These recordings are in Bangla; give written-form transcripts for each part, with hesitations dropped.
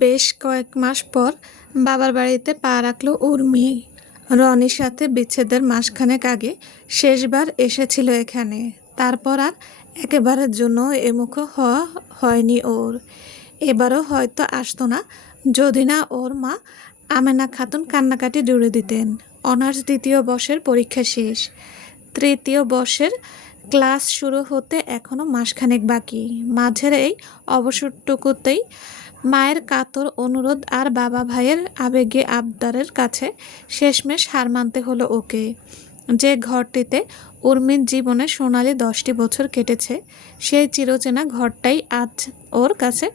বেশ কয়েক মাস পর বাবার বাড়িতে পা রাখল উর্মি। রনির সাথে বিচ্ছেদের মাসখানেক আগে শেষবার এসেছিল এখানে। তারপর আর একেবারের জন্য এমুখ হওয়া হয়নি ওর। এবারও হয়তো আসতো না যদি না ওর মা আমেনা খাতুন কান্নাকাটি জুড়ে দিতেন। অনার্স দ্বিতীয় বর্ষের পরীক্ষা শেষ, তৃতীয় বর্ষের ক্লাস শুরু হতে এখনও মাসখানেক বাকি। মাঝের এই অবসরটুকুতেই মায়ের কাতর অনুরোধ আর বাবা ভাইয়ের আবেগী আবদারের কাছে শেষমেশ হার মানতে হলো ওকে। যে ঘরটিতে উর্মির জীবনে সোনালি 10টি বছর কেটেছে, সেই চিরচেনা ঘরটাই আজ ওর কাছে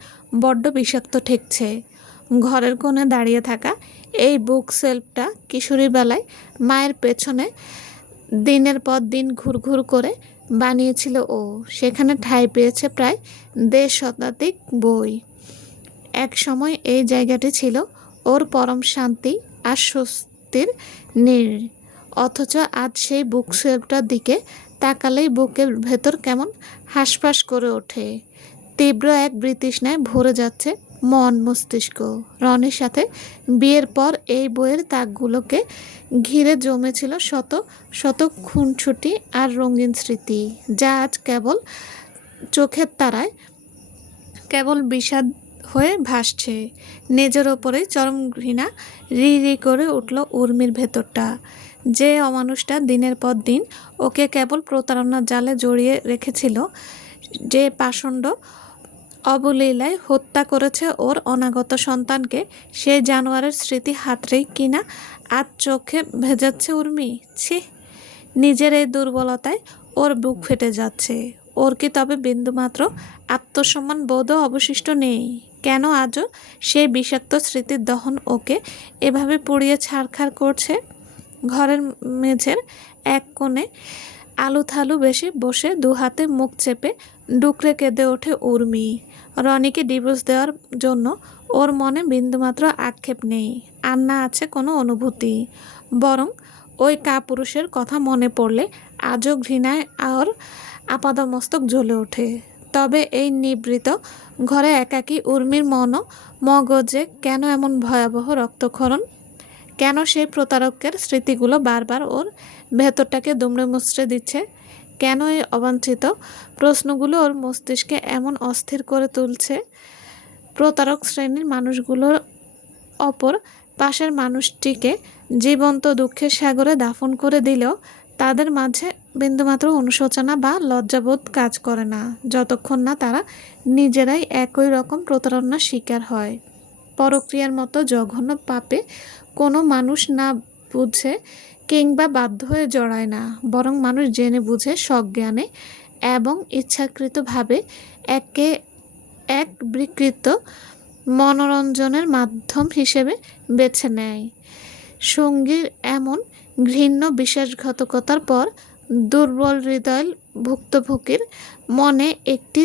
বড্ড বিষাক্ত ঠেকছে। ঘরের কোণে দাঁড়িয়ে থাকা এই বুক সেলফটা কিশোরী বেলায় মায়ের পেছনে দিনের পর দিন ঘুরঘুর করে বানিয়েছিল ও। সেখানে ঠাঁই পেয়েছে প্রায় 1.5 শতাধিক বই। এক সময় এই জায়গাটি ছিল ওর পরম শান্তি আর স্বস্তির নীড়। অথচ আজ সেই বুক শেলফটার দিকে তাকালেই বুকের ভেতর কেমন হাঁসফাঁস করে ওঠে। তীব্র এক বিতৃষ্ণায় ভরে যাচ্ছে মন মস্তিষ্ক। রনির সাথে বিয়ের পর এই বইয়ের তাকগুলোকে ঘিরে জমেছিল শত শত খুনছুটি আর রঙিন স্মৃতি, যা আজ কেবল চোখের তারায় কেবল বিষাদ হয়ে ভাসছে। নিজের ওপরে চরম ঘৃণা রি রি করে উঠল উর্মির ভেতরটা। যে অমানুষটা দিনের পর দিন ওকে কেবল প্রতারণার জালে জড়িয়ে রেখেছিল, যে পাষণ্ড অবলীলায় হত্যা করেছে ওর অনাগত সন্তানকে, সেই জানোয়ারের স্মৃতি হাতড়েই কিনা আজ চোখে ভেজাচ্ছে উর্মি। ছি, নিজের এই দুর্বলতায় ওর বুক ফেটে যাচ্ছে। ওর কি তবে বিন্দুমাত্র আত্মসম্মান বোধও অবশিষ্ট নেই? কেন আজও সেই বিষাক্ত স্মৃতির দহন ওকে এভাবে পুড়িয়ে ছারখার করছে? ঘরের মেঝের এক কোণে আলুথালু বেশি বসে দু হাতে মুখ চেপে ডুকরে কেঁদে ওঠে উর্মি। রনিকে ডিভোর্স দেওয়ার জন্য ওর মনে বিন্দুমাত্র আক্ষেপ নেই, আর না আছে কোনো অনুভূতি। বরং ওই কাপুরুষের কথা মনে পড়লে আজও ঘৃণায় আর আপাদমস্তক জ্বলে ওঠে। তবে এই নিভৃত ঘরে একাকী উর্মির মগজে কেন এমন ভয়াবহ রক্তক্ষরণ? কেন সেই প্রতারকের স্মৃতিগুলো বারবার ওর ভেতরটাকে দুমড়ে মুচড়ে দিচ্ছে? কেন এই অবাঞ্ছিত প্রশ্নগুলো ওর মস্তিষ্কে এমন অস্থির করে তুলছে? প্রতারক শ্রেণীর মানুষগুলোর অপর পাশের মানুষটিকে জীবন্ত দুঃখের সাগরে দাফন করে দিলেও তাদের মাঝে বিন্দুমাত্র অনুশোচনা বা লজ্জাবোধ কাজ করে না, যতক্ষণ না তারা নিজেরাই একই রকম প্রতারণার শিকার হয়। পরক্রিয়ার মতো জঘন্য পাপে কোনো মানুষ না বুঝে কিংবা বাধ্য হয়ে জড়ায় না, বরং মানুষ জেনে বুঝে সজ্ঞানে এবং ইচ্ছাকৃতভাবে একে এক বিকৃত মনোরঞ্জনের মাধ্যম হিসেবে বেছে নেয়। সঙ্গীর এমন ঘৃণ্য বিশ্বাসঘাতকতার পর দুর্বল হৃদয় ভুক্তভোগীর মনে একটি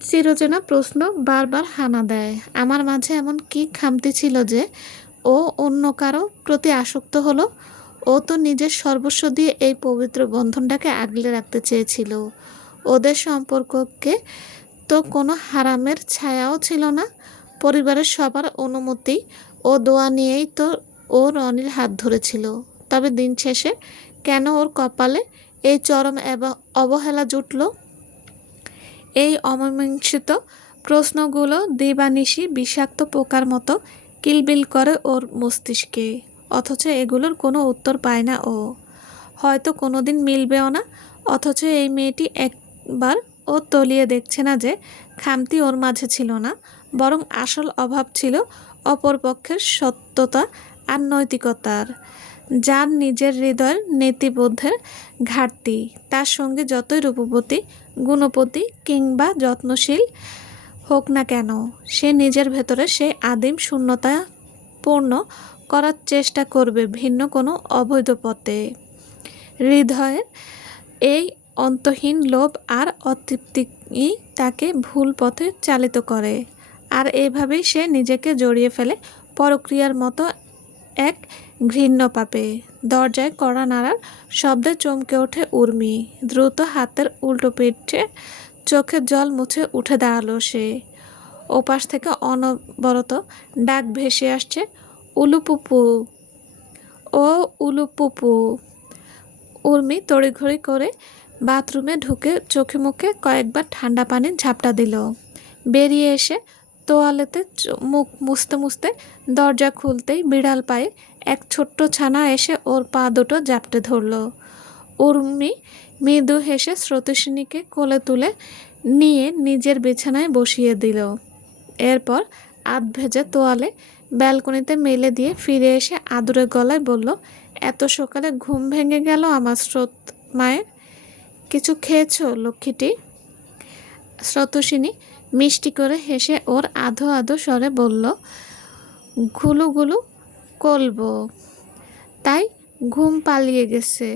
চিরচেনা প্রশ্ন বারবার হানা দেয়। আমার মাঝে এমন কি খামতি ছিল যে ও অন্য কারো প্রতি আসক্ত হলো? ও তো নিজের সর্বস্ব দিয়ে এই পবিত্র বন্ধনটাকে আগলে রাখতে চেয়েছিল। ওদের সম্পর্ককে তো কোনো হারামের ছায়াও ছিল না। পরিবারের সবার অনুমতি ও দোয়া নিয়েই তো ও রনির হাত ধরেছিল। তবে দিন শেষে কেন ওর কপালে এই চরম অবহেলা জুটল? এই অমীমাংসিত প্রশ্নগুলো দিবানিশি বিষাক্ত পোকার মতো কিলবিল করে ওর মস্তিষ্কে। অথচ এগুলোর কোনো উত্তর পায় না ও। হয়তো কোনো দিন মিলবেও না। অথচ এই মেয়েটি একবার ও তলিয়ে দেখছে না যে খামতি ওর মাঝে ছিল না, বরং আসল অভাব ছিল অপরপক্ষের সত্যতা আর নৈতিকতার। যার নিজের হৃদয়ের নীতিবোধের ঘাটতি, তার সঙ্গে যতই রূপবতী, গুণবতী কিংবা যত্নশীল হোক না কেন, সে নিজের ভেতরে সেই আদিম শূন্যতা পূর্ণ করার চেষ্টা করবে ভিন্ন কোনো অবৈধ পথে। হৃদয়ের এই অন্তহীন লোভ আর অতৃপ্তিই তাকে ভুল পথে চালিত করে। আর এভাবেই সে নিজেকে জড়িয়ে ফেলে পরক্রিয়ার মতো এক ঘৃণ্য পাপে। দরজায় কড়া নাড়ার শব্দে চমকে ওঠে উর্মি। দ্রুত হাতের উল্টো পিঠে চোখের জল মুছে উঠে দাঁড়ালো সে। ওপাশ থেকে অনবরত ডাক ভেসে আসছে, উলুপুপু, ও উলুপুপু। উর্মি তড়িঘড়ি করে বাথরুমে ঢুকে চোখে মুখে কয়েকবার ঠান্ডা পানির ঝাপটা দিল। বেরিয়ে এসে তোয়ালেতে মুখ মুছতে মুছতে দরজা খুলতেই বিড়াল পায়ে এক ছোট্ট ছানা এসে ওর পা দুটো জাপটে ধরল। উর্মি মৃদু হেসে স্রোতস্বিনীকে কোলে তুলে নিয়ে নিজের বিছানায় বসিয়ে দিল। এরপর আধ ভেজা তোয়ালে ব্যালকনিতে মেলে দিয়ে ফিরে এসে আদুরে গলায় বলল, এত সকালে ঘুম ভেঙে গেল আমার স্রোত মায়ের। কিছু খেয়েছো লক্ষ্মীটি? স্রোতস্বিনী মিষ্টি করে হেসে ওর আধো আধো স্বরে বলল, ঘুলু ঘুলু কলবো, তাই ঘুম পালিয়ে গেছে।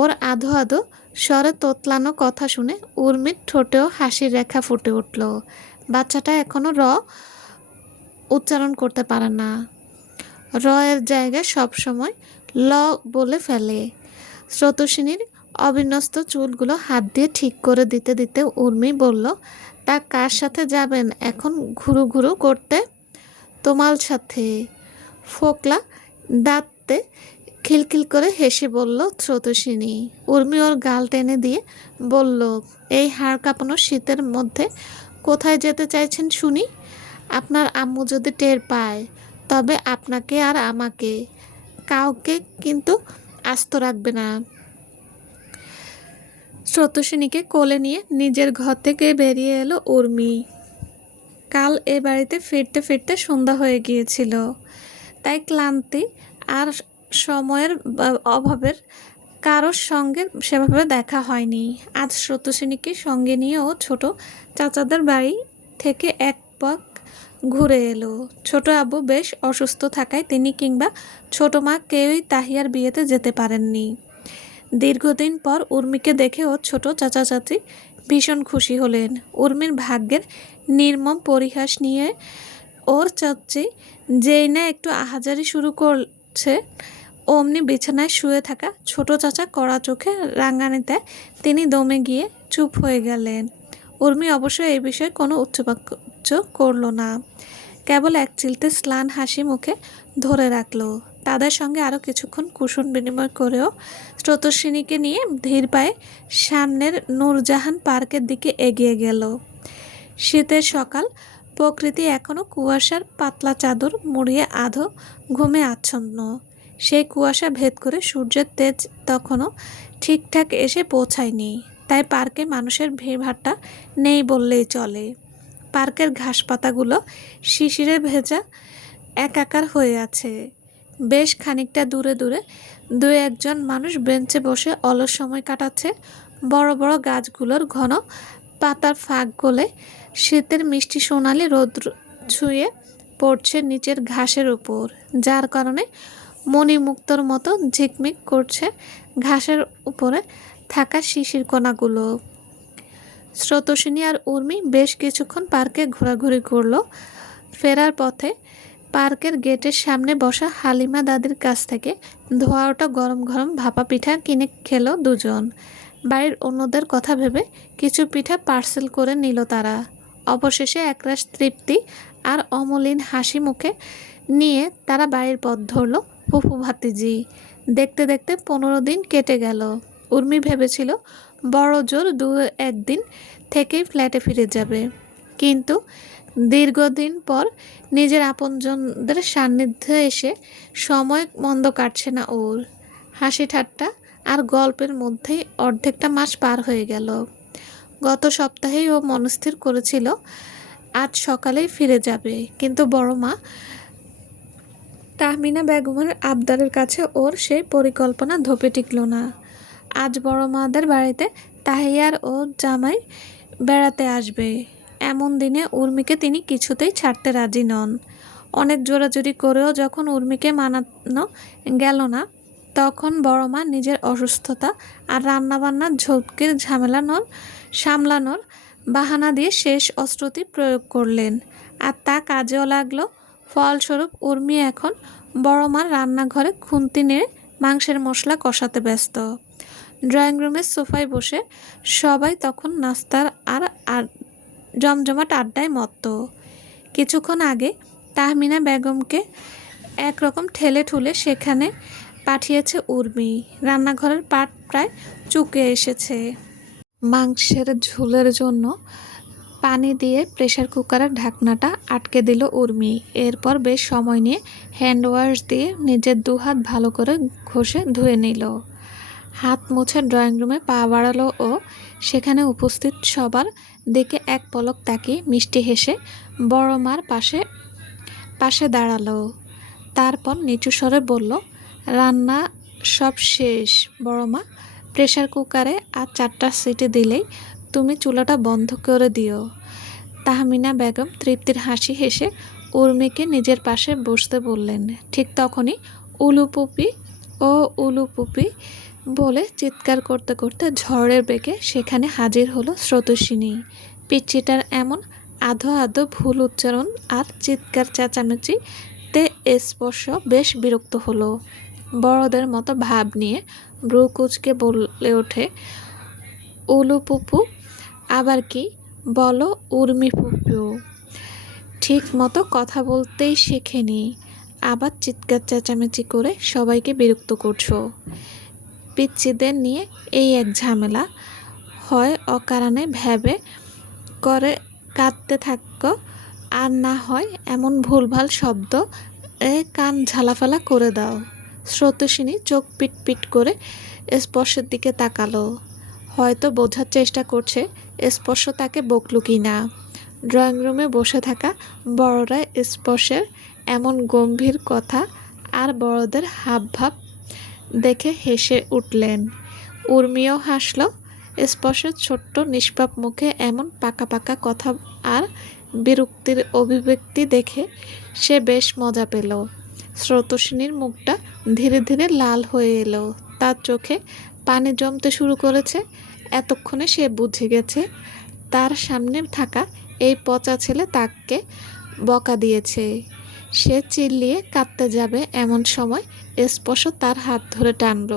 ওর আধো আধো স্বরে তোতলানো কথা শুনে উর্মির ঠোঁটেও হাসির রেখা ফুটে উঠল। বাচ্চাটা এখনো উচ্চারণ করতে পারে না, এর জায়গায় সবসময় ল বলে ফেলে। স্রোতস্বিনীর অবিন্যস্ত চুলগুলো হাত দিয়ে ঠিক করে দিতে দিতে উর্মি বলল, তা কার সাথে যাবেন এখন ঘুরু ঘুরু করতে? তোমার সাথে। ফোকলা দাঁতে খিলখিল করে হেসে বলল স্রোতস্বিনী। উর্মি ওর গাল টেনে দিয়ে বলল, এই হাড় কাঁপানো শীতের মধ্যে কোথায় যেতে চাইছেন শুনি? আপনার আম্মু যদি টের পায় তবে আপনাকে আর আমাকে কাউকে কিন্তু আস্ত রাখবে না। স্রোতস্বিনীকে কোলে নিয়ে নিজের ঘর থেকে বেরিয়ে এলো উর্মি। কাল এ বাড়িতে ফিরতে ফিরতে সন্ধ্যা হয়ে গিয়েছিল, তাই ক্লান্তি আর সময়ের অভাবের কারোর সঙ্গে সেভাবে দেখা হয়নি। আজ স্রোতস্বিনীকে সঙ্গে নিয়ে ও ছোট চাচাদের বাড়ি থেকে এক পাক ঘুরে এলো। ছোট আব্বু বেশ অসুস্থ থাকায় তিনি কিংবা ছোট মা কেউই তাহিয়ার বিয়েতে যেতে পারেননি। দীর্ঘদিন পর উর্মিকে দেখে ওর ছোট চাচা চাচি ভীষণ খুশি হলেন। উর্মির ভাগ্যের নির্মম পরিহাস নিয়ে ওর চাচি যেই না একটু আহাজারি শুরু করছে, অমনি বিছানায় শুয়ে থাকা ছোট চাচা কড়া চোখে রাঙানিতে তিনি দমে গিয়ে চুপ হয়ে গেলেন। উর্মি অবশ্য এই বিষয়ে কোনো উচ্চবাচ্য করল না, কেবল এক চিলতে স্লান হাসি মুখে ধরে রাখল। তাদের সঙ্গে আরও কিছুক্ষণ কুশন বিনিময় করেও স্রোতস্বিনীকে নিয়ে ধীর পায়ে সামনের নূরজাহান পার্কের দিকে এগিয়ে গেল। শীতের সকাল, প্রকৃতি এখনও কুয়াশার পাতলা চাদর মুড়িয়ে আধো ঘুমে আচ্ছন্ন। সেই কুয়াশা ভেদ করে সূর্যের তেজ তখনও ঠিকঠাক এসে পৌঁছায়নি, তাই পার্কে মানুষের ভিড়ভাট্টা নেই বললেই চলে। পার্কের ঘাসপাতাগুলো শিশিরে ভেজা একাকার হয়ে আছে। বেশ খানিকটা দূরে দূরে দু একজন মানুষ বেঞ্চে বসে অলস সময় কাটাচ্ছে। বড় বড় গাছগুলোর ঘন পাতার ফাঁক গলে শীতের মিষ্টি সোনালি রৌদ্র ছুঁয়ে পড়ছে নিচের ঘাসের উপর, যার কারণে মণিমুক্তর মতো ঝিকমিক করছে ঘাসের উপরে থাকা শিশির কণাগুলো। স্রোতস্বিনী আর উর্মি বেশ কিছুক্ষণ পার্কে ঘোরাঘুরি করলো। ফেরার পথে পার্কের গেটের সামনে বসা হালিমা দাদির কাছ থেকে ধোয়া ওটা গরম গরম ভাপা পিঠা কিনে খেলো দুজন। বাড়ির অন্যদের কথা ভেবে কিছু পিঠা পার্সেল করে নিল তারা। অবশেষে একরাশ তৃপ্তি আর অমলিন হাসি মুখে নিয়ে তারা বাড়ির পথ ধরল। ফুফু ভাতিজি দেখতে দেখতে 15 দিন কেটে গেল। উর্মি ভেবেছিল বড় জোর 2-1 দিন থেকেই ফ্ল্যাটে ফিরে যাবে, কিন্তু দীর্ঘদিন পর নিজের আপনজনদের সান্নিধ্যে এসে সময় মন্দ কাটছে না ওর। হাসি ঠাট্টা আর গল্পের মধ্যেই অর্ধেকটা মাস পার হয়ে গেল। গত সপ্তাহেই ও মনস্থির করেছিল আজ সকালেই ফিরে যাবে, কিন্তু বড় মা তাহমিনা বেগমের আবদারের কাছে ওর সেই পরিকল্পনা ধোপে টিকল না। আজ বড় মাদের বাড়িতে তাহিয়ার ও জামাই বেড়াতে আসবে, এমন দিনে উর্মিকে তিনি কিছুতেই ছাড়তে রাজি নন। অনেক জোরাজুরি করেও যখন উর্মিকে মানানো গেল না, তখন বড় মা নিজের অসুস্থতা আর রান্নাবান্নার ঝক্কির সামলানোর বাহানা দিয়ে শেষ অস্ত্রটি প্রয়োগ করলেন, আর তা কাজেও লাগলো। ফলস্বরূপ উর্মি এখন বড় মার রান্নাঘরে খুন্তি নেড়ে মাংসের মশলা কষাতে ব্যস্ত। ড্রয়িং রুমের সোফায় বসে সবাই তখন নাস্তার আর জমজমাট আড্ডায় মত্ত। কিছুক্ষণ আগে তাহমিনা বেগমকে একরকম ঠেলে ঠুলে সেখানে পাঠিয়েছে উর্মি। রান্নাঘরের পাট প্রায় চুকে এসেছে। মাংসের ঝোলের জন্য পানি দিয়ে প্রেসার কুকারের ঢাকনাটা আটকে দিল উর্মি। এরপর বেশ সময় নিয়ে হ্যান্ড ওয়াশ দিয়ে নিজের দুহাত ভালো করে ঘষে ধুয়ে নিল। হাত মুছে ড্রয়িং রুমে পা বাড়ালো ও সেখানে উপস্থিত সবার দিকে এক পলক তাকিয়ে মিষ্টি হেসে বড় মার পাশে পাশে দাঁড়ালো। তারপর নিচু স্বরে বলল, রান্না সব শেষ বড় মা। প্রেসার কুকারে আর 4টা সিটি দিলেই তুমি চুলাটা বন্ধ করে দিও। তাহমিনা বেগম তৃপ্তির হাসি হেসে উর্মিকে নিজের পাশে বসতে বললেন। ঠিক তখনই উলুপুপি ও উলুপুপি বলে চিৎকার করতে করতে ঝড়ের বেগে সেখানে হাজির হলো স্রোতস্বিনী। পিচ্চিটার এমন আধো আধো ভুল উচ্চারণ আর চিৎকার চেঁচামেচিতে স্পর্শ বেশ বিরক্ত হলো। বড়দের মতো ভাব নিয়ে ব্রু কুঁচকে বলে ওঠে, উলুপুপু আবার কি বলো? উর্মি ফুপু ঠিক মতো কথা বলতেই শেখেনি, আবার চিৎকার চেঁচামেচি করে সবাইকে বিরক্ত করছো। পিচ্চিদের নিয়ে এই এক ঝামেলা, হয় অকারণে ভেবে করে কাঁদতে থাকো, আর না হয় এমন ভুলভাল শব্দ কান ঝালাফালা করে দাও। স্রোতস্বিনী চোখ পিটপিট করে স্পর্শের দিকে তাকালো। হয়তো বোঝার চেষ্টা করছে স্পর্শ তাকে বকল কি না। ড্রয়িং রুমে বসে থাকা বড়রা স্পর্শের এমন গম্ভীর কথা আর বড়দের হাবভাব দেখে হেসে উঠলেন। উর্মিও হাসল। স্পর্শের ছোট্ট নিষ্পাপ মুখে এমন পাকা পাকা কথা আর বিরক্তির অভিব্যক্তি দেখে সে বেশ মজা পেল। স্রোতস্বিনীর মুখটা ধীরে ধীরে লাল হয়ে এলো। তার চোখে পানি জমতে শুরু করেছে। এতক্ষণে সে বুঝে গেছে তার সামনে থাকা এই পচা ছেলে তাকে বকা দিয়েছে। সে চিল্লিয়ে কাঁদতে যাবে এমন সময় স্পর্শ তার হাত ধরে টানল।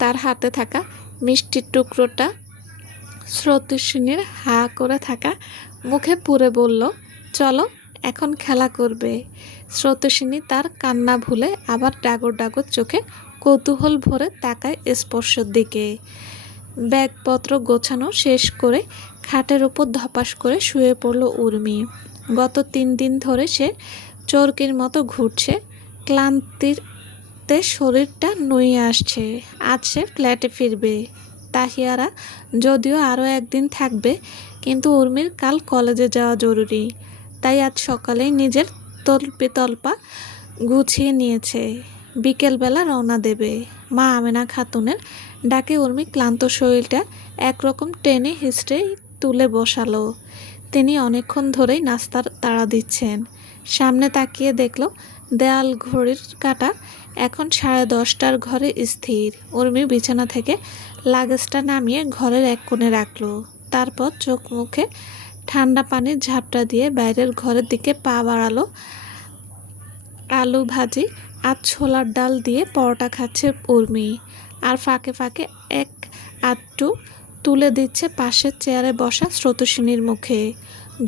তার হাতে থাকা মিষ্টির টুকরোটা স্রোতস্বিনীর হা করে থাকা মুখে পুরে বলল, চলো এখন খেলা করবে। স্রোতস্বিনী তার কান্না ভুলে আবার ডাগর ডাগর চোখে কৌতূহল ভরে তাকায় স্পর্শের দিকে। ব্যাগপত্র গোছানো শেষ করে খাটের উপর ধপাস করে শুয়ে পড়ল উর্মি। গত 3 দিন ধরে সে চরকির মতো ঘুরছে। ক্লান্তিতে শরীরটা নুয়ে আসছে। আজ সে ফ্ল্যাটে ফিরবে। তাহিয়ারা যদিও আরও একদিন থাকবে, কিন্তু উর্মির কাল কলেজে যাওয়া জরুরি। তাই আজ সকালেই নিজের তল্পা গুছিয়ে নিয়েছে। বিকেলবেলা রওনা দেবে। মা আমেনা খাতুনের ডাকে উর্মি ক্লান্ত শরীরটা একরকম টেনে হিঁচড়ে তুলে বসালো। তিনি অনেকক্ষণ ধরেই নাস্তার তাড়া দিচ্ছেন। সামনে তাকিয়ে দেখল দেয়াল ঘড়ির কাঁটা এখন 10:30টার ঘরে স্থির। উর্মি বিছানা থেকে লাগেজটা নামিয়ে ঘরের এক কোণে রাখল। তারপর চোখ মুখে ঠান্ডা পানির ঝাপটা দিয়ে বাইরের ঘরের দিকে পা বাড়ালো। আলু ভাজি আর ছোলার ডাল দিয়ে পরোটা খাচ্ছে উর্মি, আর ফাঁকে ফাঁকে এক আধটু তুলে দিচ্ছে পাশের চেয়ারে বসা স্রোতস্বিনীর মুখে।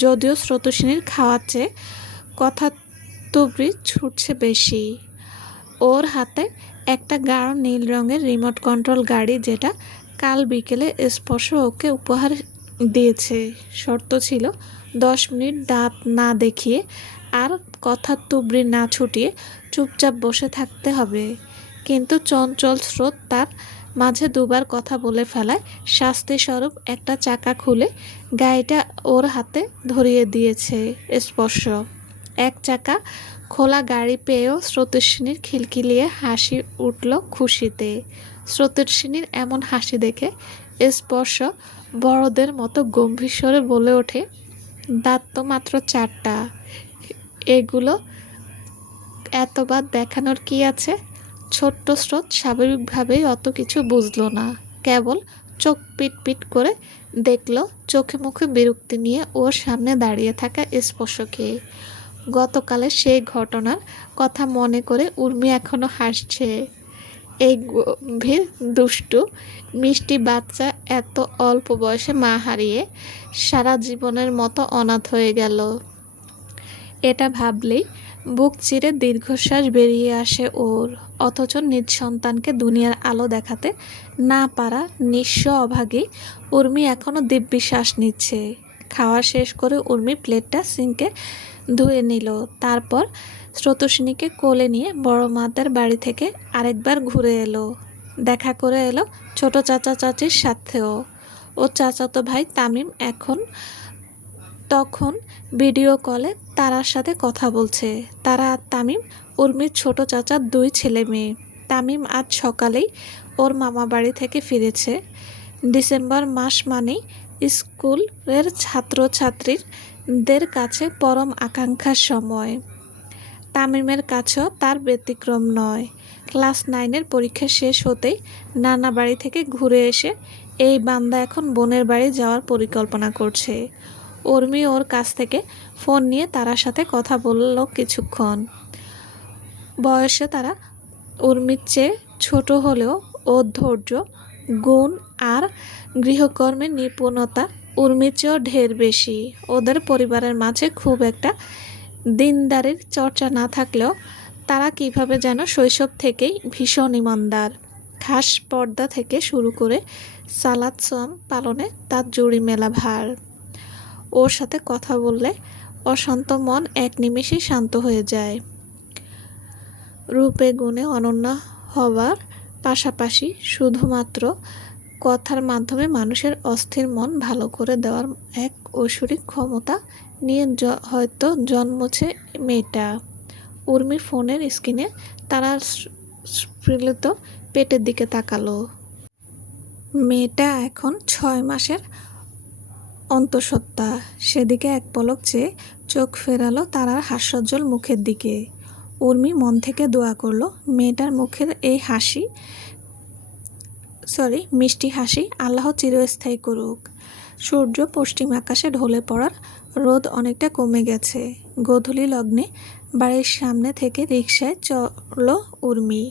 যদিও স্রোতস্বিনীর খাওয়ার চেয়ে কথা তুবড়ি ছুটছে বেশি। ওর হাতে একটা গাঢ় নীল রঙের রিমোট কন্ট্রোল গাড়ি, যেটা কাল বিকেলে স্পর্শ ওকে উপহার দিয়েছে। শর্ত ছিল 10 মিনিট দাঁত না দেখিয়ে আর কথা তুবড়ি না ছুটিয়ে চুপচাপ বসে থাকতে হবে। কিন্তু চঞ্চল স্রোত তার মাঝে দুবার কথা বলে ফেলায় শাস্তিস্বরূপ একটা চাকা খুলে গাড়িটা ওর হাতে ধরিয়ে দিয়েছে স্পর্শ। এক চাকা খোলা গাড়ি পেয়েও স্রোতস্বিনীর খিলখিলিয়ে হাসি উঠল খুশিতে। স্রোতস্বিনীর এমন হাসি দেখে স্পর্শ বড়দের মতো গম্ভীর স্বরে বলে ওঠে, দাঁত তো মাত্র 4টা, এগুলো এতবার দেখানোর কি আছে? ছোট্ট স্রোত স্বাভাবিকভাবেই অত কিছু বুঝল না। কেবল চোখ পিট করে দেখল চোখে মুখে বিরক্তি নিয়ে ওর সামনে দাঁড়িয়ে থাকা স্পর্শকে। গতকালের সেই ঘটনার কথা মনে করে উর্মি এখনো হাসছে। এই গম্ভীর দুষ্টু মিষ্টি বাচ্চা এত অল্প বয়সে মা হারিয়ে সারা জীবনের মতো অনাথ হয়ে গেল। এটা ভাবলেই বুক চিরে দীর্ঘশ্বাস বেরিয়ে আসে ওর। অথচ নিজ সন্তানকে দুনিয়ার আলো দেখাতে না পারা নিঃস্ব অভাগী উর্মি এখনও দিব্যি নিচ্ছে। খাওয়া শেষ করে উর্মি প্লেটটা সিঙ্কে ধুয়ে নিল। তারপর স্রোতস্বিনীকে কোলে নিয়ে বড় মাদের বাড়ি থেকে আরেকবার ঘুরে এলো। দেখা করে এলো ছোট চাচা চাচির সাথেও। ও চাচাতো ভাই তামিম তখন ভিডিও কলে তারার সাথে কথা বলছে। তারা আর তামিম উর্মির ছোট চাচার 2 ছেলে মেয়ে। তামিম আজ সকালেই ওর মামা বাড়ি থেকে ফিরেছে। ডিসেম্বর মাস মানেই স্কুলের ছাত্রছাত্রীদের কাছে পরম আকাঙ্ক্ষার সময়। তামিমের কাছেও তার ব্যতিক্রম নয়। ক্লাস 9-এর পরীক্ষা শেষ হতেই নানা বাড়ি থেকে ঘুরে এসে এই বান্দা এখন বোনের বাড়ি যাওয়ার পরিকল্পনা করছে। উর্মি ওর কাছ থেকে ফোন নিয়ে তারার সাথে কথা বলল কিছুক্ষণ। বয়সে তারা উর্মির চেয়ে ছোট হলেও ওর ধৈর্য, গুণ আর গৃহকর্মে নিপুণতা উর্মির চেয়েও ঢের বেশি। ওদের পরিবারের মাঝে খুব একটা দিনদারির চর্চা না থাকলেও তারা কিভাবে যেন শৈশব থেকেই ভীষণ ইমানদার। খাস পর্দা থেকে শুরু করে সালাত সোম পালনে তার জুড়ি মেলা ভার। ওর সাথে কথা বললে অশান্ত মন এক নিমেষেই শান্ত হয়ে যায়। রূপে গুণে অনন্য হওয়ার পাশাপাশি শুধুমাত্র কথার মাধ্যমে মানুষের অস্থির মন ভালো করে দেওয়ার এক ঐশ্বরিক ক্ষমতা নিয়ে হয়তো জন্মেছে মেয়েটা। উর্মি ফোনের স্ক্রিনে তারার স্ফীলিত পেটের দিকে তাকালো। মেয়েটা এখন 6 মাসের অন্তঃসত্ত্বা। সেদিকে এক পলক চেয়ে চোখ ফেরালো তারার হাস্যোজ্জ্বল মুখের দিকে। উর্মি মন থেকে দোয়া করলো মেয়েটার মুখের এই মিষ্টি হাসি আল্লাহ চিরস্থায়ী করুক। সূর্য পশ্চিম আকাশে ঢলে পড়ার রোদ অনেকটা কমে গেছে। গোধূলি লগ্নে বাড়ির সামনে থেকে রিকশায় চড়ল উর্মি।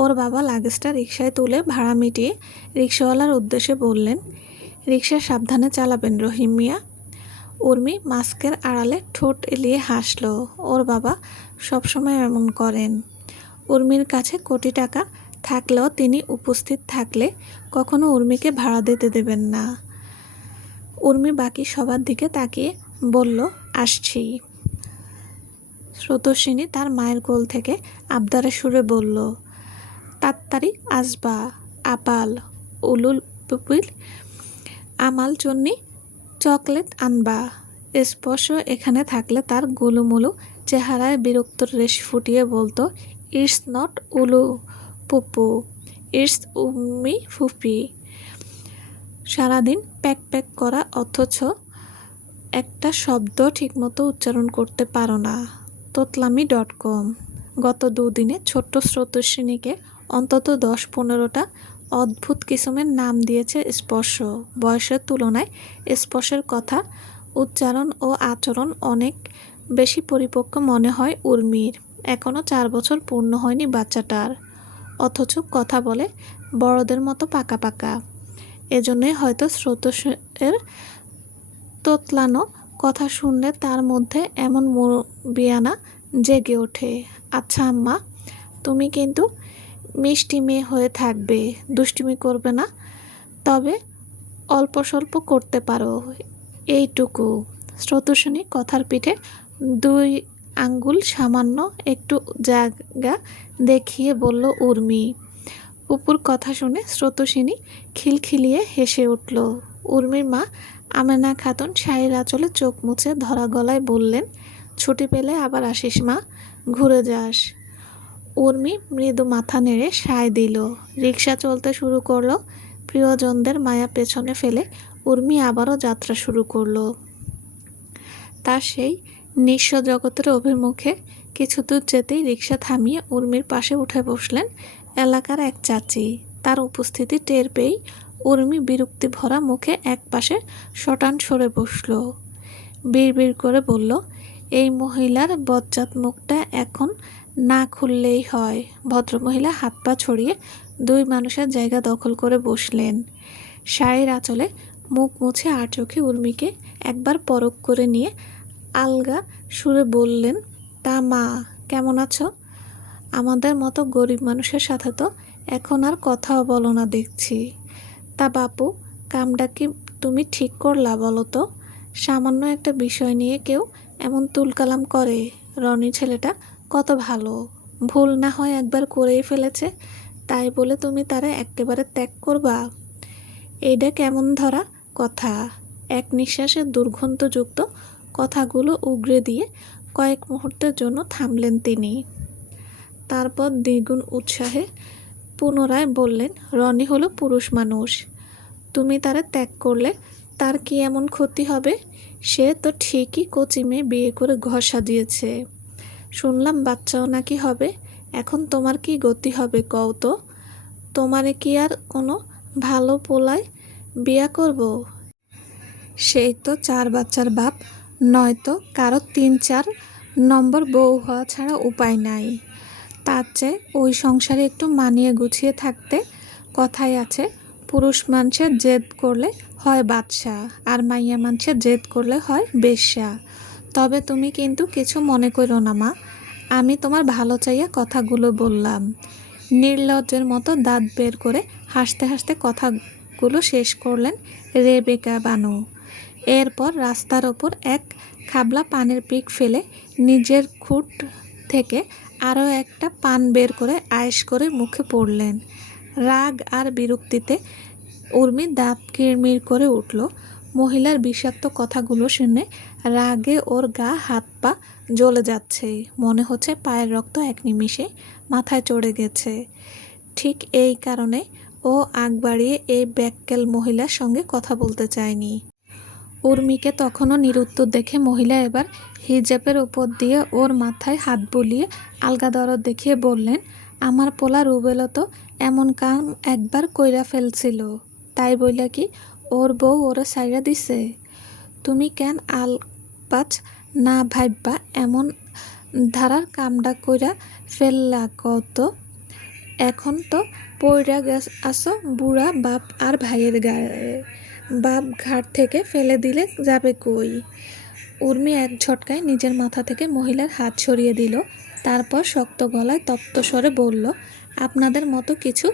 ওর বাবা লাগেজটা রিকশায় তুলে ভাড়া মিটিয়ে রিকশাওয়ালার উদ্দেশ্যে বললেন, রিকশা সাবধানে চালাবেন রহিম মিয়া। উর্মি মাস্কের আড়ালে ঠোঁট এলিয়ে হাসল। ওর বাবা সবসময় এমন করেন। উর্মির কাছে কোটি টাকা থাকলেও তিনি উপস্থিত থাকলে কখনো উর্মিকে ভাড়া দিতে দেবেন না। উর্মি বাকি সবার দিকে তাকিয়ে বলল, আসছি। স্রোতস্বিনী তার মায়ের কোল থেকে আবদারের সুরে বলল, তাড়াতাড়ি আসবা আপাল উলুল পুপিল, আমাল জন্যে চকলেট আনবা। স্পর্শ এখানে থাকলে তার গোলুমুলু চেহারায় বিরক্তর রেশ ফুটিয়ে বলতো, ইটস নট উলু পুপু, ইটস উম্মি ফুপি। সারাদিন প্যাক প্যাক করা অথচ একটা শব্দ ঠিকমতো উচ্চারণ করতে পারো না। তোতলামি.com। গত 2 দিনে ছোট্ট স্রোতস্বিনীকে অন্তত 10-15টা অদ্ভুত কিসমের নাম দিয়েছে স্পর্শ। বয়সের তুলনায় স্পর্শের কথা, উচ্চারণ ও আচরণ অনেক বেশি পরিপক্ক মনে হয় উর্মির। এখনও 4 বছর পূর্ণ হয়নি বাচ্চাটার, অথচ কথা বলে বড়দের মতো পাকা পাকা। এজন্যই হয়তো স্রোতস্বিনীর তোতলানো কথা শুনলে তার মধ্যে এমন মুরবিয়ানা জেগে ওঠে। আচ্ছা আম্মা, তুমি কিন্তু মিষ্টি মেয়ে হয়ে থাকবে, দুষ্টুমি করবে না, তবে অল্প স্বল্প করতে পারো এইটুকু। স্রোতস্বিনী কথার পিঠে 2 আঙ্গুল সামান্য একটু জায়গা দেখিয়ে বলল উর্মি। অপুর কথা শুনে স্রোতস্বিনী খিলখিলিয়ে হেসে উঠল। উর্মির মা আমেনা খাতুন শাড়ির আঁচলে চোখ মুছে ধরা গলায় বললেন, ছুটি পেলে আবার আসিস মা, ঘুরে যাস। উর্মি মৃদু মাথা নেড়ে সায় দিল। রিকশা চলতে শুরু করলো। প্রিয়জনদের মায়া পেছনে ফেলে উর্মি আবারও যাত্রা শুরু করলো তার সেই নিঃস্ব জগতের অভিমুখে। কিছু দূর যেতেই রিকশা থামিয়ে উর্মির পাশে উঠে বসলেন এলাকার এক চাচি। তার উপস্থিতি টের পেয়েই উর্মি বিরক্তি ভরা মুখে এক পাশে শটান সরে বসল। বিড়বিড় করে বলল, এই মহিলার বজ্জাত মুখটা এখন না খুললেই হয়। ভদ্রমহিলা হাত পা ছড়িয়ে দুই মানুষের জায়গা দখল করে বসলেন। শাড়ির আঁচলে মুখ মুছে আর চোখে উর্মিকে একবার পরখ করে নিয়ে আলগা সুরে বললেন, তা মা কেমন আছো? আমাদের মতো গরিব মানুষের সাথে তো এখন আর কথাও বলো না দেখছি। তা বাপু, কামটা কি তুমি ঠিক করলা বলো তো? সামান্য একটা বিষয় নিয়ে কেউ এমন তুলকালাম করে? রনি ছেলেটা কত ভালো, ভুল না হয় একবার করেই ফেলেছে, তাই বলে তুমি তারে একেবারে ত্যাগ করবা? এইটা কেমন ধরা কথা? এক নিঃশ্বাসে দুর্গন্ধযুক্ত কথাগুলো উগরে দিয়ে কয়েক মুহূর্তের জন্য থামলেন তিনি। তারপর দ্বিগুণ উৎসাহে পুনরায় বললেন, রনি হলো পুরুষ মানুষ। তুমি তারে ত্যাগ করলে তার কি এমন ক্ষতি হবে? সে তো ঠিকই কচি মেয়ে বিয়ে করে ঘর সাজিয়েছে। শুনলাম বাচ্চাও নাকি হবে। এখন তোমার কি গতি হবে কও তো? তোমারে কি আর কোনো ভালো পোলায় বিয়া করব? সেই তো 4 বাচ্চার বাপ, নয়তো কারো 3-4 নম্বর বউ হওয়া ছাড়া উপায় নাই। তার চেয়ে ওই সংসারে একটু মানিয়ে গুছিয়ে থাকতে। কথায় আছে, পুরুষ মানুষের জেদ করলে হয় বাদশা, আর মাইয়া মানুষের জেদ করলে হয় বেশ্যা। তবে তুমি কিন্তু কিছু মনে করো না মা, আমি তোমার ভালো চাইয়া কথাগুলো বললাম। নির্লজ্জের মতো দাঁত বের করে হাসতে হাসতে কথাগুলো শেষ করলেন রেবেকা বানু। এরপর রাস্তার ওপর এক খাবলা পানের পিক ফেলে নিজের খুঁট থেকে আরও একটা পান বের করে আয়েশ করে মুখে পড়লেন। রাগ আর বিরক্তিতে উর্মি দাঁত কিরমির করে উঠল। মহিলার বিষাক্ত কথাগুলো শুনে রাগে ওর গা হাত পা জ্বলে যাচ্ছে। মনে হচ্ছে পায়ের রক্ত এক নিমিষে মাথায় চড়ে গেছে। ঠিক এই কারণে ও আগ বাড়িয়ে এই ব্যাক্কেল মহিলার সঙ্গে কথা বলতে চায়নি। উর্মিকে তখনও নিরুত্তর দেখে মহিলা এবার হিজাবের উপর দিয়ে ওর মাথায় হাত বুলিয়ে আলগা দরদ দেখিয়ে বললেন, আমার পোলা রুবেলও তো এমন কাম একবার কইরা ফেলছিল, তাই বইলা কি ওর বউ ওরে সাইরা দিছে? তুমি কেন আলপাচ না ভাইব্বা এমন ধারার কামডা কইরা ফেললা কত? এখন তো পইরা আসো বুড়া বাপ আর ভাইয়ের গায়ে। বাপ ঘাট থেকে ফেলে দিলে যাবে কই? উর্মি এক ঝটকায় নিজের মাথা থেকে মহিলার হাত সরিয়ে দিল। তারপর শক্ত গলায় তপ্ত স্বরে বলল, আপনাদের মতো কিছু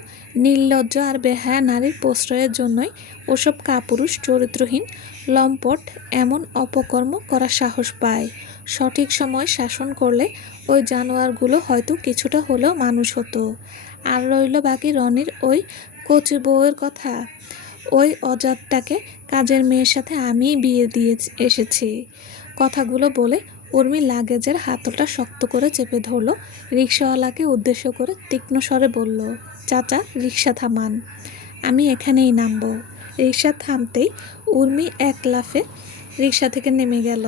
নির্লজ্জ আর বেহায়া নারীর প্রশ্রয়ের জন্যই ওসব কাপুরুষ চরিত্রহীন লম্পট এমন অপকর্ম করার সাহস পায়। সঠিক সময় শাসন করলে ওই জানোয়ারগুলো হয়তো কিছুটা হলেও মানুষ হতো। আর রইল বাকি রনির ওই কচি বউয়ের কথা। ওই অজাতটাকে কাজের মেয়ের সাথে আমিই বিয়ে দিয়ে এসেছি। কথাগুলো বলে উর্মি লাগেজের হাতলটা শক্ত করে চেপে ধরল। রিকশাওয়ালাকে উদ্দেশ্য করে তীক্ষ্ণ স্বরে বলল, চাচা রিকশা থামান, আমি এখানেই নামবো। রিকশা থামতেই উর্মি এক লাফে রিকশা থেকে নেমে গেল।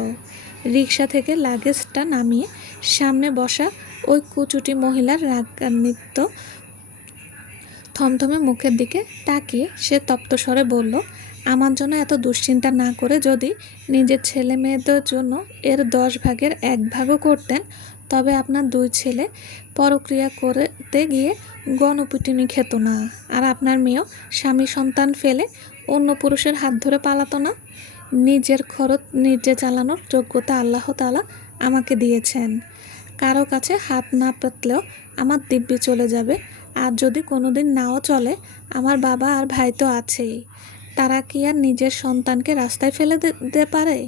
রিকশা থেকে লাগেজটা নামিয়ে সামনে বসা ওই কুচুটি মহিলার রাগান্বিত থমথমে মুখের দিকে তাকিয়ে সে তপ্ত স্বরে বলল, আমার জন্য এত দুশ্চিন্তা না করে যদি নিজের ছেলে মেয়েদের জন্য এর 10 ভাগের 1 ভাগও করতেন, তবে আপনার 2 ছেলে পরক্রিয়া করতে গিয়ে গণপিটুনি খেত না, আর আপনার মেয়েও স্বামী সন্তান ফেলে অন্য পুরুষের হাত ধরে পালাতো না। নিজের খরচ নিজে চালানোর যোগ্যতা আল্লাহ তাআলা আমাকে দিয়েছেন। কারো কাছে হাত না পেতলেও আমার দিব্যি চলে যাবে। আর যদি কোনোদিন নাও চলে, আমার বাবা আর ভাই তো আছেই। তারা কি আর নিজের সন্তানকে রাস্তায় ফেলে দিতে পারে?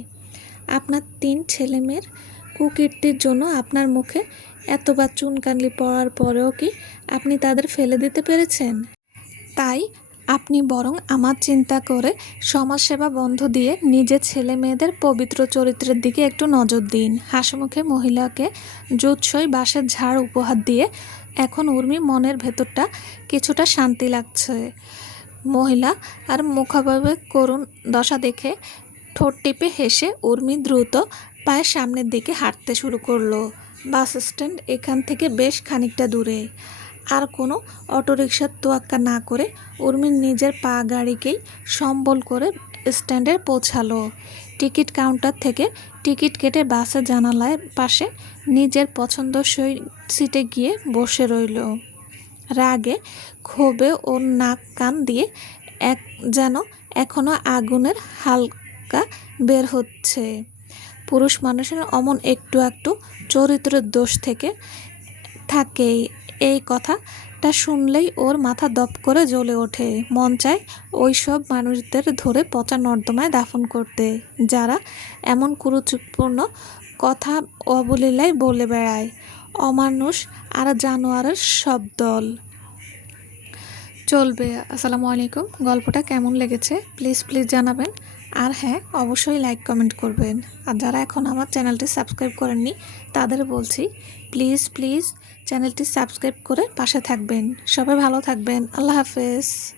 আপনার 3 ছেলেমেয়ের কুকীর্তির জন্য আপনার মুখে এতবার চুনকালি পড়ার পরেও কি আপনি তাদের ফেলে দিতে পেরেছেন? তাই আপনি বরং আমার চিন্তা করে সমাজসেবা বন্ধ দিয়ে নিজের ছেলে মেয়েদের পবিত্র চরিত্রের দিকে একটু নজর দিন। হাসিমুখে মহিলাকে জুৎসই বাঁশের ঝাড় উপহার দিয়ে এখন উর্মি মনের ভেতরটা কিছুটা শান্তি লাগছে। মহিলা আর মুখাবয়বের করুণ দশা দেখে ঠোঁট টিপে হেসে উর্মি দ্রুত পায়ে সামনের দিকে হাঁটতে শুরু করলো। বাস স্ট্যান্ড এখান থেকে বেশ খানিকটা দূরে। আর কোনো অটোরিকশার তোয়াক্কা না করে উর্মি নিজের পা গাড়িকেই সম্বল করে স্ট্যান্ডে পৌঁছালো। টিকিট কাউন্টার থেকে টিকিট কেটে বাসের জানালায় পাশে নিজের পছন্দসই সিটে গিয়ে বসে রইল। রাগে ক্ষোভে ওর নাক কান দিয়ে এক যেন এখনো আগুনের হালকা বের হচ্ছে। পুরুষ মানুষের অমন একটু একটু চরিত্রের দোষ থেকে থাকেই। এই কথাটা শুনলেই ওর মাথা দপ করে জ্বলে ওঠে। মন চায় ওই সব মানুষদের ধরে পচা নর্দমায় দাফন করতে, যারা এমন কুরুচিপূর্ণ কথা অবলীলায় বলে বেড়ায়। অমানুষ আর জানোয়ারের সব দল। চলবে। আসসালামু আলাইকুম। গল্পটা কেমন লেগেছে প্লিজ জানাবেন। আর হ্যাঁ, অবশ্যই লাইক কমেন্ট করবেন। আর যারা এখন আমার চ্যানেলটি সাবস্ক্রাইব করেননি তাদের বলছি প্লিজ চ্যানেলটি সাবস্ক্রাইব করে পাশে থাকবেন। সবাই ভালো থাকবেন। আল্লাহ হাফেজ।